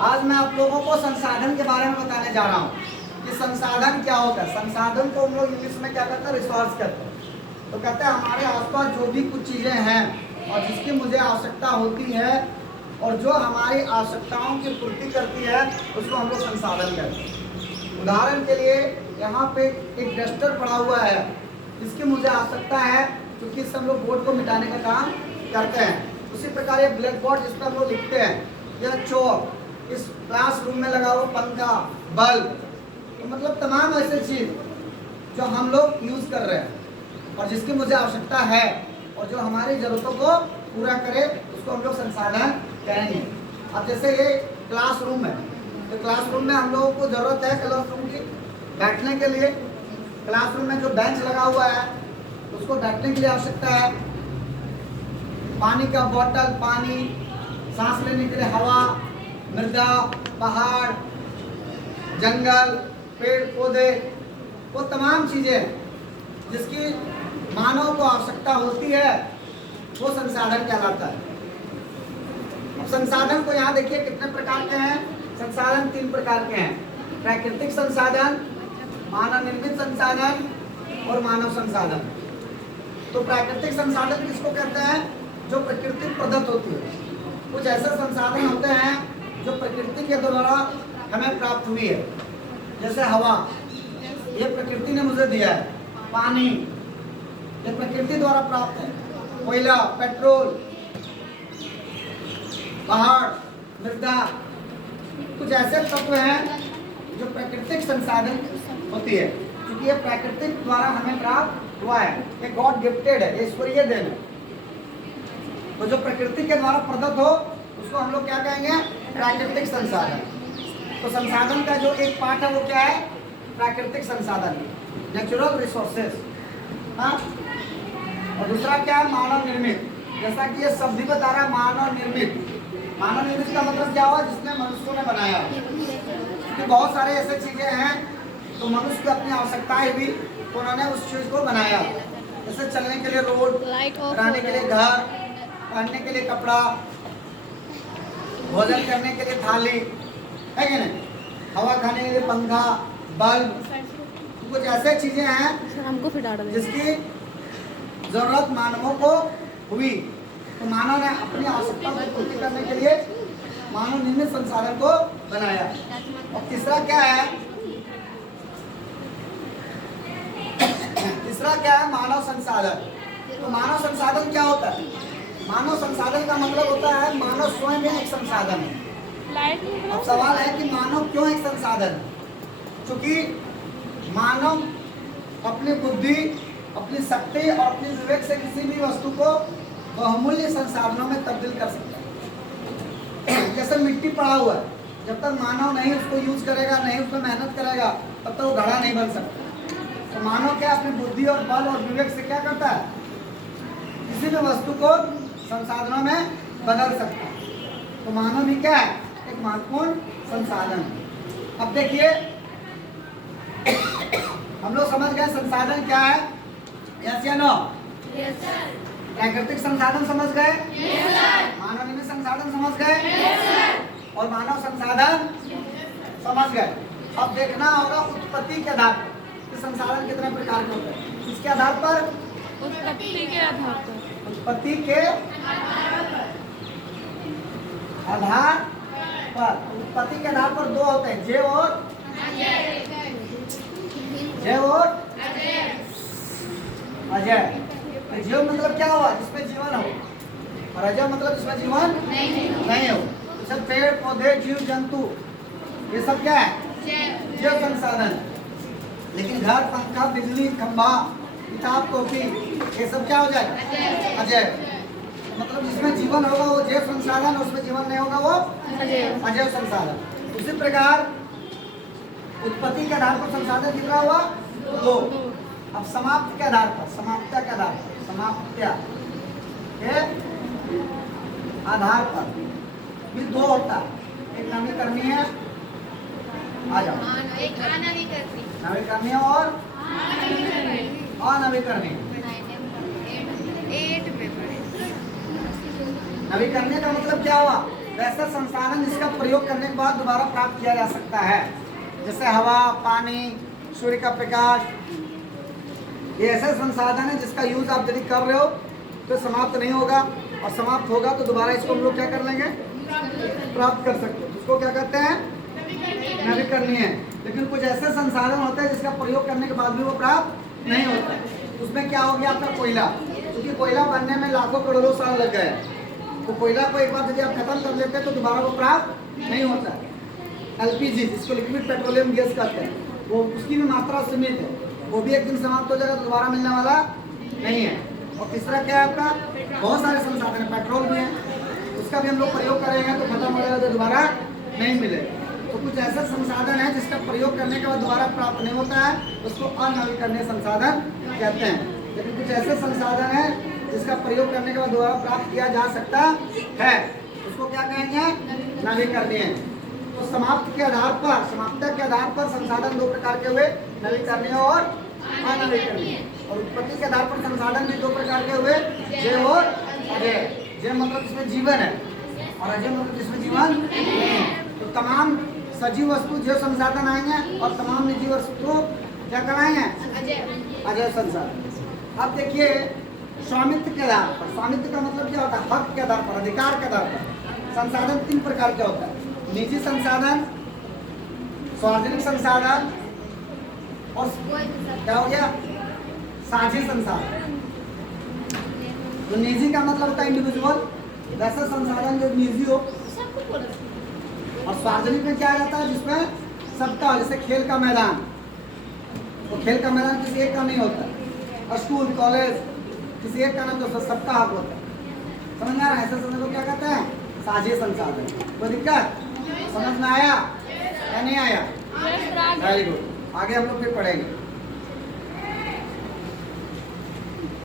आज मैं आप लोगों को संसाधन के बारे में बताने जा रहा हूँ कि संसाधन क्या होता है। संसाधन को हम लोग इंग्लिश में क्या कहते हैं, रिसोर्स कहते हैं। तो कहते हैं हमारे आसपास जो भी कुछ चीज़ें हैं और जिसकी मुझे आवश्यकता होती है और जो हमारी आवश्यकताओं की पूर्ति करती है उसको हम लोग संसाधन कहते हैं। उदाहरण के लिए यहाँ पे एक डस्टर पड़ा हुआ है, इसकी मुझे आवश्यकता है क्योंकि इससे हम लोग बोर्ड को मिटाने का काम करते हैं। उसी प्रकार ये ब्लैक बोर्ड जिस पर हम लोग लिखते हैं, यह चौक, इस क्लासरूम में लगा हुआ पंखा, बल्ब, तो मतलब तमाम ऐसे चीज़ जो हम लोग यूज़ कर रहे हैं और जिसकी मुझे आवश्यकता है और जो हमारी ज़रूरतों को पूरा करे उसको हम लोग संसाधन कहेंगे। अब जैसे ये क्लासरूम है, तो क्लासरूम में हम लोगों को ज़रूरत है क्लासरूम की बैठने के लिए। क्लासरूम में जो बेंच लगा हुआ है उसको बैठने के लिए आवश्यकता है। पानी का बोतल, पानी, सांस लेने के लिए हवा, मृदा, पहाड़, जंगल, पेड़ पौधे, वो तमाम चीज़ें जिसकी मानव को आवश्यकता होती है वो संसाधन कहलाता है। अब संसाधन को यहाँ देखिए कितने प्रकार के हैं। संसाधन 3 प्रकार के हैं, प्राकृतिक संसाधन, मानव निर्मित संसाधन और मानव संसाधन। तो प्राकृतिक संसाधन किसको कहते हैं, जो प्रकृति प्रदत्त होती है। कुछ ऐसे संसाधन होते हैं जो प्रकृति के द्वारा हमें प्राप्त हुई है, जैसे हवा, ये प्रकृति ने मुझे दिया है। पानी, ये प्रकृति द्वारा प्राप्त है। कोयला, पेट्रोल, पहाड़, मृदा, कुछ ऐसे तत्व हैं जो प्राकृतिक संसाधन होती है, क्योंकि ये प्राकृतिक द्वारा हमें प्राप्त हुआ है, ये गॉड गिफ्टेड है, ये ईश्वरीय देन है। तो जो प्रकृति के द्वारा प्रदत्त हो उसको हम लोग क्या कहेंगे, प्राकृतिक संसाधन। तो संसाधन का जो एक पार्ट है वो क्या है, प्राकृतिक संसाधन, नेचुरल रिसोर्सेस। हाँ, और दूसरा क्या है, मानव निर्मित। जैसा कि ये शब्द ही बता रहा है, मानव निर्मित। मानव निर्मित का मतलब क्या हुआ, जिसने मनुष्यों ने बनाया। क्योंकि बहुत सारे ऐसे चीजें हैं तो मनुष्य की अपनी आवश्यकताएं भी, तो उन्होंने उस चीज को बनाया। जैसे चलने के लिए रोड, रहने के लिए घर, पहनने के लिए कपड़ा, भोजन करने के लिए थाली, है कि नहीं, हवा खाने के लिए पंखा, बल्ब, कुछ ऐसे चीजें हैं जिसकी जरूरत मानवों को हुई, तो मानव ने अपनी आवश्यकता को पूर्ति करने के लिए मानव निर्मित संसाधन को बनाया। और तीसरा क्या है, मानव संसाधन। तो मानव संसाधन क्या होता है, मानव संसाधन का मतलब होता है मानव स्वयं एक संसाधन है। अब सवाल है कि मानव क्यों एक संसाधन है, क्योंकि मानव अपनी बुद्धि, अपनी शक्ति और अपनी विवेक से किसी भी वस्तु को बहुमूल्य संसाधनों में तब्दील कर सकता है। जैसे मिट्टी पड़ा हुआ है, जब तक मानव नहीं उसको यूज करेगा, नहीं उस पर मेहनत करेगा, तब तक वो घड़ा नहीं बन सकता। तो मानव क्या अपनी बुद्धि और बल और विवेक से क्या करता है, किसी भी वस्तु को संसाधनों में बदल सकता है। तो मानव भी क्या है, एक महत्वपूर्ण संसाधन। अब देखिए हम लोग समझ गए संसाधन क्या है, यस या नो? Yes sir. प्राकृतिक संसाधन समझ गए? Yes sir. मानव निर्मित संसाधन समझ गए? Yes sir. और मानव संसाधन समझ गए। अब देखना होगा उत्पत्ति के आधार पर कि संसाधन कितने प्रकार के होते हैं। किसके आधार पर? उत्पत्ति के आधार पर। उत्पत्ति के आधार पर। उत्पत्ति के आधार पर 2 होते हैं, जय और अजय। तो जीव मतलब क्या हुआ, जिसमें जीवन हो, और अजय मतलब जिसमें जीवन नहीं हो। तो सब पेड़ पौधे, जीव जंतु, ये सब क्या है, जीव संसाधन। लेकिन घर, पंखा, बिजली, खंभा, किताब, कॉपी, ये सब क्या हो जाए, अजय। मतलब जिसमें जीवन होगा वो जैव संसाधन, उसमें जीवन नहीं होगा वो अजैव संसाधन। उसी प्रकार उत्पत्ति के आधार पर संसाधन कितना हुआ, 2। अब समाप्ति के आधार पर, समाप्त्या के आधार पर, समाप्त्या के आधार पर भी 2 होता है। एक नवीकरणीय, आ जाओ, एक नवीकरणीय और अनवीकरणीय। नवीकरणीय का मतलब क्या हुआ, वैसा संसाधन जिसका प्रयोग करने के बाद दोबारा प्राप्त किया जा सकता है, जैसे हवा, पानी, सूर्य का प्रकाश। ये ऐसा संसाधन है जिसका यूज आप यदि कर रहे हो तो समाप्त नहीं होगा, और समाप्त होगा तो दोबारा इसको हम लोग क्या कर लेंगे, प्राप्त कर सकते हैं। उसको क्या कहते हैं, नवीकरणीय है। लेकिन कुछ ऐसे संसाधन होते हैं जिसका प्रयोग करने के बाद भी वो प्राप्त नहीं होता। उसमें क्या हो गया, आपका कोयला, क्योंकि कोयला बनने में लाखों करोड़ों साल लग गए, तो कोयला को एक बार यदि आप खत्म कर लेते हैं तो दोबारा वो प्राप्त नहीं होता है। LPG, जिसको लिक्विड पेट्रोलियम गैस कहते हैं, वो उसकी भी मात्रा सीमित है, वो भी एक दिन समाप्त हो जाएगा तो दोबारा मिलने वाला नहीं है। और तीसरा क्या है आपका, बहुत सारे संसाधन है, पेट्रोल भी है, उसका भी हम लोग प्रयोग करेंगे तो खत्म हो जाएगा तो दोबारा नहीं मिलेगा। तो कुछ ऐसा संसाधन है जिसका प्रयोग करने के बाद दोबारा प्राप्त नहीं होता है, उसको अनवीकरणीय संसाधन कहते हैं। लेकिन कुछ ऐसे संसाधन है जिसका प्रयोग करने के बाद दोबारा प्राप्त किया जा सकता है, उसको क्या कहेंगे, नवीकरणीय। तो समाप्त के आधार पर, समाप्ति के आधार पर संसाधन दो प्रकार के हुए, नवीकरणीय और अनवीकरणीय। और उत्पत्ति के आधार पर संसाधन भी दो प्रकार के हुए, जय और अजय। जय मतलब जिसमें जीवन है, और अजय मतलब जिसमें जीवन नहीं है। तो तमाम सजीव वस्तु जो संसाधन आएंगे, और तमाम निजी वस्तु क्या कराएंगे, अजय संसाधन। अब देखिए, स्वामित्व के आधार पर, स्वामित्व का मतलब क्या होता है, हक के आधार पर, अधिकार के आधार पर संसाधन तीन प्रकार के होता है, निजी संसाधन, सार्वजनिक संसाधन, और क्या हो गया, साझी संसाधन। तो निजी का मतलब होता है इंडिविजुअल, वैसा संसाधन जो निजी हो। और सार्वजनिक में क्या आ जाता है, जिसमें सबका, जैसे खेल का मैदान, तो खेल का मैदान किसी एक का नहीं होता, स्कूल, कॉलेज किसी एक का नहीं, तो सबका हक होता है। समझ में आ रहा है, ऐसे संसाधन को क्या कहते हैं, साझी संसाधन। कोई दिक्कत, समझ में आया या नहीं आया? वेरी गुड, आगे हम लोग फिर पढ़ेंगे।